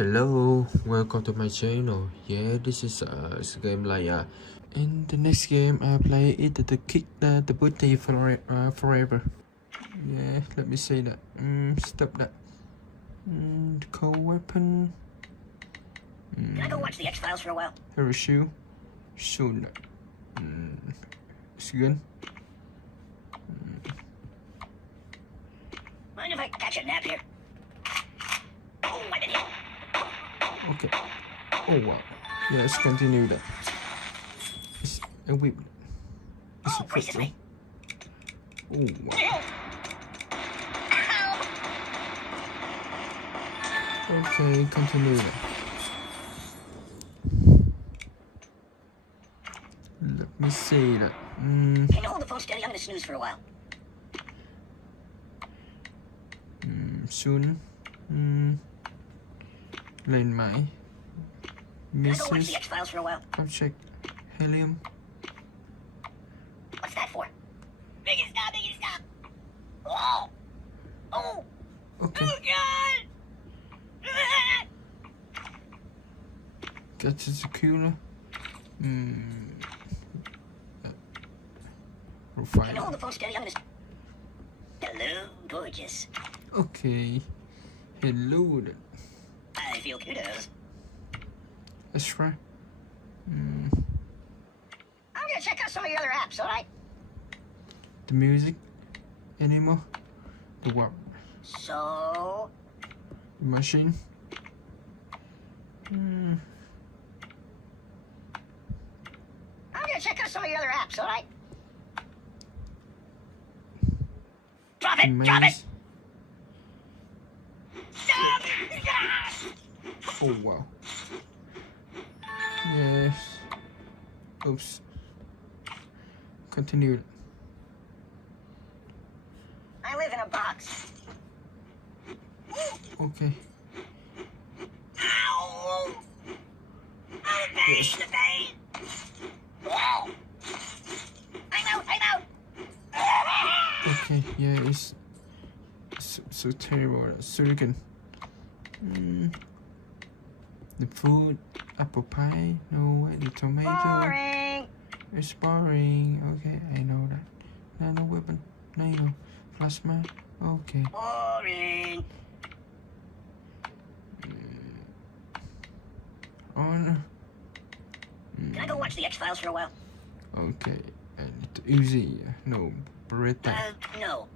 Hello, welcome to my channel. Yeah, this is a game like in the next game I play it to kick the booty forever. Yeah, let me say that. Stop that. The cold weapon. Can I go watch the X-Files for a while? Hero shield. Soon. It's good. Mind if I catch a nap here? Oh, I did it. Okay. Oh wow. Yeah, let's continue that. It's a whip. It's a braces me. Oh wow. Okay, continue that. Let me see that. Can you hold the phone steady? I'm gonna snooze for a while. Soon. Lên máy. Can I go watch Mrs. the X-Files for a while? Object. Helium. What's that for? Biggest stop, biggest stop. Oh! Oh! Okay. Oh, God! Get to the cooler. Can you hold the phone steady? I'm gonna... Hello, gorgeous. Okay. Hello then. I feel kudos. Let's try. I'm gonna check out some of your other apps, alright? The music. Anymore. The what? So... Machine. I'm gonna check out some of your other apps, alright? Drop it! Drop it! Stop! Oh wow. Yes. Oops. Continue. I live in a box. Okay. Ow! Oh, the pain! Yes. The pain! Wow! I'm out! Okay, yeah, it's so terrible. Surgeon. The food, apple pie, no way, the tomato. Boring! It's boring. Okay, I know that. Nano weapon, nano, plasma. Okay. Boring! On. Can I go watch the X-Files for a while? Okay, and easy. No, Beretta. No.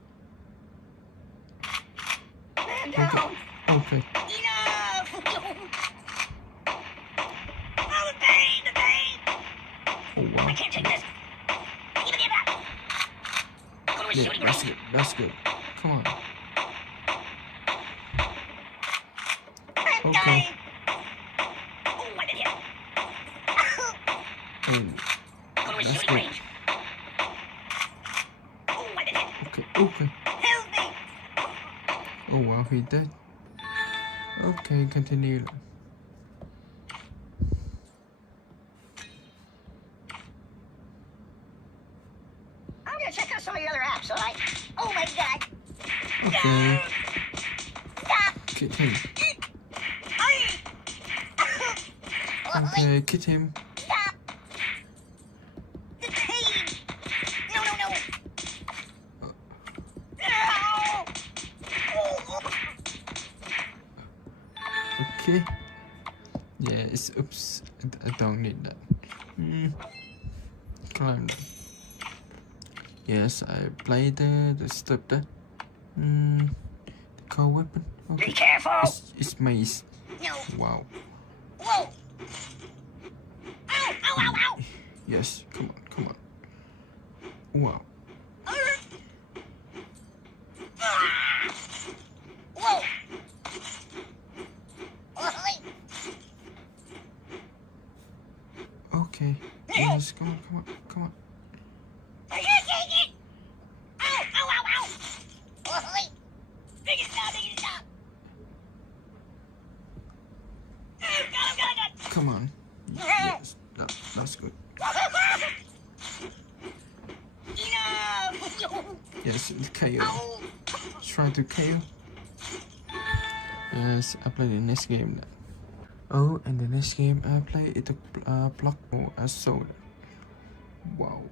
Man Okay. down! Okay. Enough! Oh, the pain! The pain! Oh wow. I can't take this. Give me that! Go to a Yeah, shooting that's range. good. That's good. Come on. I'm Okay. dying! Oh, I did hit. Go to a That's shooting good. range. Oh, I did hit. Okay. Okay. Help me! Oh wow, he dead. Okay, continue. I'm gonna check out some of your other apps, alright? Oh my god! Okay. Stop! Kick him. Ay! Okay, kick him. Stop! The pain! No! Ow! Okay. Yeah, it's oops. I don't need that. Climb that. Yes, I played the stuff that. The cold weapon. Okay. Be careful! It's maze. No! Wow. Whoa! Ow! Yes, come on. Wow. Whoa! Okay. Yes, come on. I can't take it! Ow! Biggest stop! Got him! Come on. Yes, that's good. Enough! Yes, it's KO. Ow! Try to KO. Yes, I play the next game. Oh, and the next game I play is the block or Asphalt. Wow.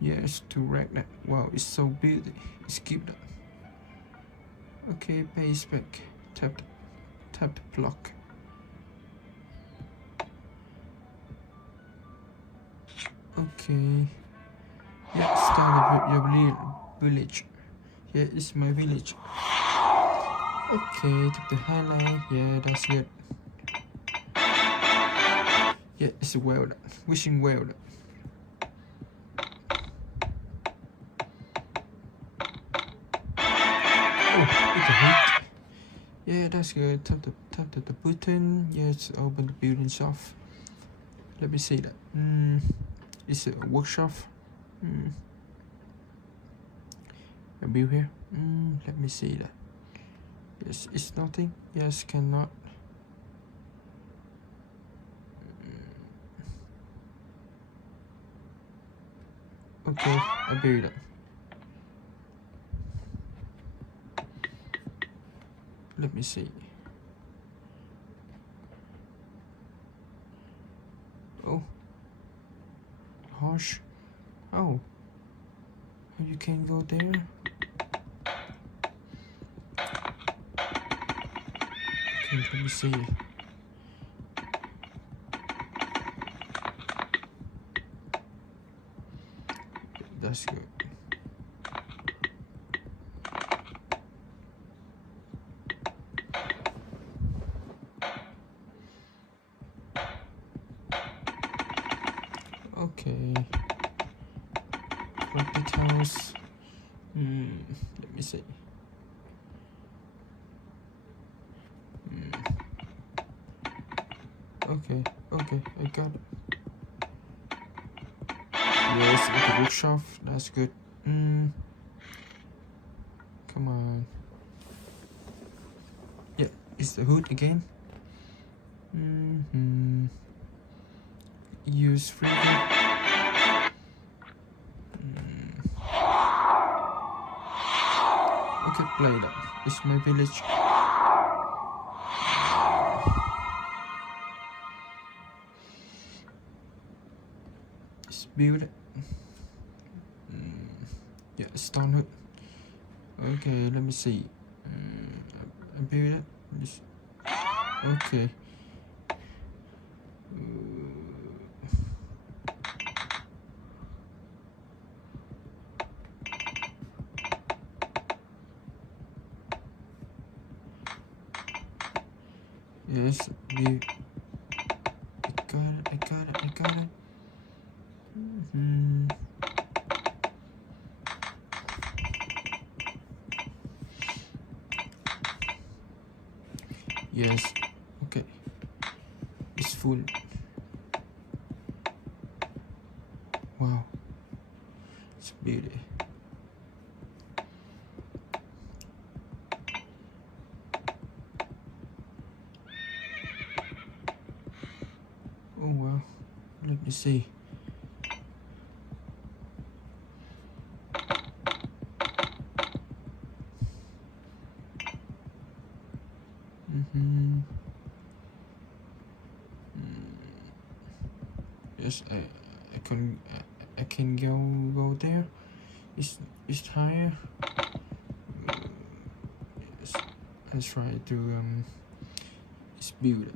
Yes, to wreck that. Wow, it's so beauty. Skip that. Okay, paste back. Tap the block. Okay. Yeah, start your village. Yeah, it's my village. Okay, took the highlight. Yeah, that's it. Yeah, it's well done. Wishing well done. Oh, it's a hit. Yeah, that's good. Tap the button. Yes, open the building shop. Let me see that. It's a workshop. A build here. Let me see that. Yes, it's nothing. Yes, cannot. Okay, I build it. Let me see. Oh, harsh. Oh, you can go there. Okay, let me see. That's good. Okay. Rocket house. Let me see. Okay, I got it. Yes, with the workshop, that's good. Come on. Yeah, it's the hood again. Use freedom. Okay, play that. It's my village. It's built. Yeah, stone hood. Okay, let me see. I build it. Okay. Yes, I got it. Yes, okay. It's full. Wow, it's beauty. Oh wow, let me see. Yes, I can go there. It's higher. Yes, let's try to it's build it.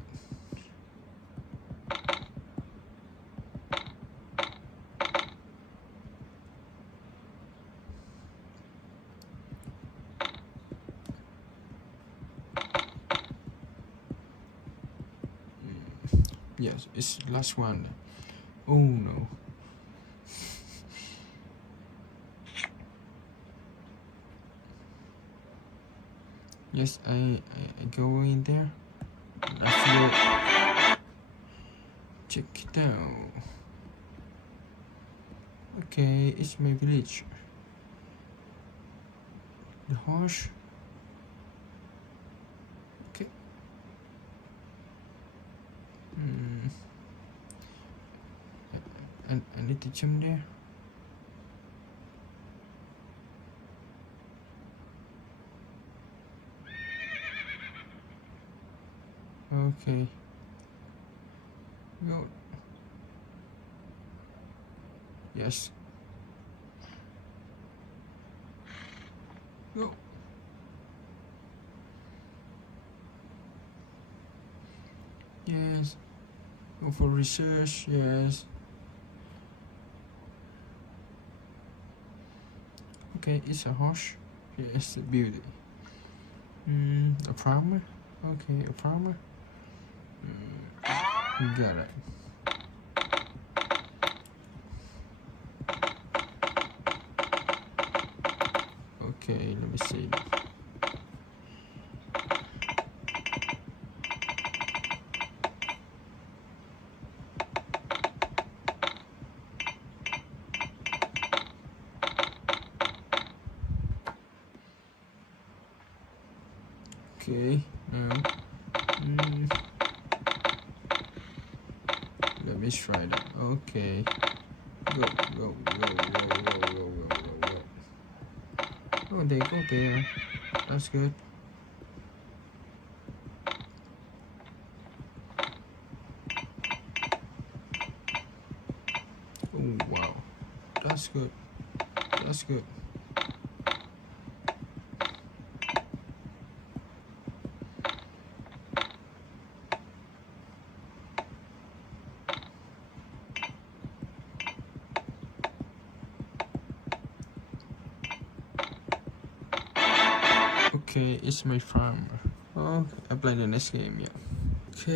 Yes, it's last one. Oh no. Yes, I go in there. Let's go. Check it out. Okay, it's my village. The horse. Okay. I need to jump there. Okay. Go. Yes. Go. Yes. Go for research. Yes. Okay, it's a horse. Yes, a beauty. A farmer. Okay, a farmer. Got it. Okay, let me see. Okay, now let me try that. Okay, go, go, go, go, go, go, go, go, go. Oh, they go there. That's good. Oh wow, that's good. That's good. Okay, it's my farmer. Okay, I play the next game, yeah. Okay.